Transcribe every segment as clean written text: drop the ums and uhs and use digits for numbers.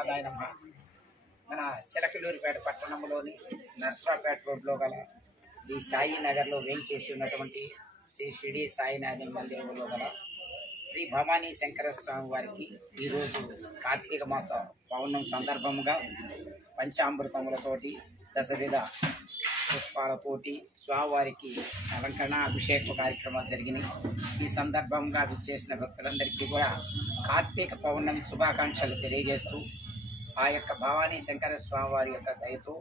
సాయినాథాయ నమః. మన చిలకలూరిపేట పట్టణంలోని నర్సరావుపేట రోడ్లో గల శ్రీ సాయి నగర్లో వేంచేసి ఉన్నటువంటి శ్రీ షిరిడి సాయినాథ మందిరంలో గల శ్రీ భవానీ శంకర స్వామి వారికి ఈరోజు కార్తీక మాస పౌర్ణమి సందర్భముగా పంచామృతములతోటి దశవిధ పుష్పాలతోటి స్వామివారికి అలంకరణ అభిషేక కార్యక్రమాలు జరిగినాయి. ఈ సందర్భంగా విచ్చేసిన భక్తులందరికీ కూడా కార్తీక పౌర్ణమి శుభాకాంక్షలు తెలియజేస్తూ ఆ యొక్క భవానీ శంకర స్వామి వారి యొక్క దయతో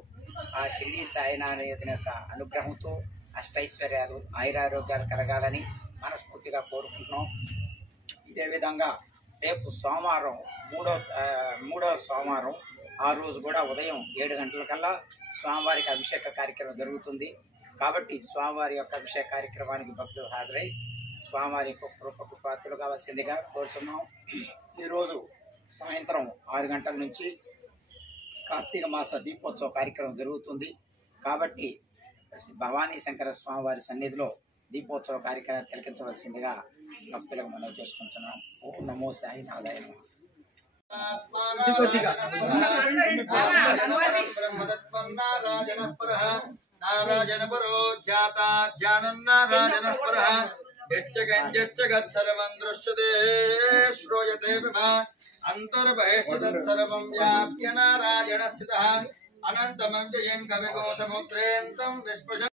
ఆ షిరిడి సాయినాథుని యొక్క అనుగ్రహంతో అష్టైశ్వర్యాలు ఆయురారోగ్యాలు కలగాలని మనస్ఫూర్తిగా కోరుకుంటున్నాం. ఇదే విధంగా రేపు సోమవారం మూడో సోమవారం ఆ రోజు కూడా ఉదయం 7 గంటలకల్లా స్వామివారికి అభిషేక కార్యక్రమం జరుగుతుంది. కాబట్టి స్వామివారి యొక్క అభిషేక కార్యక్రమానికి భక్తులు హాజరై స్వామివారి యొక్క కృపకు పాత్రలు కావాల్సిందిగా కోరుతున్నాం. ఈరోజు సాయంత్రం 6 గంటల నుంచి కార్తీక మాస దీపోత్సవ కార్యక్రమం జరుగుతుంది. కాబట్టి భవానీ శంకర స్వామివారి సన్నిధిలో దీపోత్సవ కార్యక్రమం తిలకించవలసిందిగా భక్తులకు మనవి చేసుకుంటున్నాం. ఓం నమో సాయినాథాయ నమః. నారాయణపరో ధ్యాతా ధ్యానన్నారాయణపరః యచ్చగంజచ్చగత్సర్వం దృశ్యతే శ్రూయతే అంతర్బహిష్ఠతత్సర్వం వ్యాప్య నారాయణ స్థితః అనంతమవ్యయం కవిగోసముద్రేంతం విశ్వ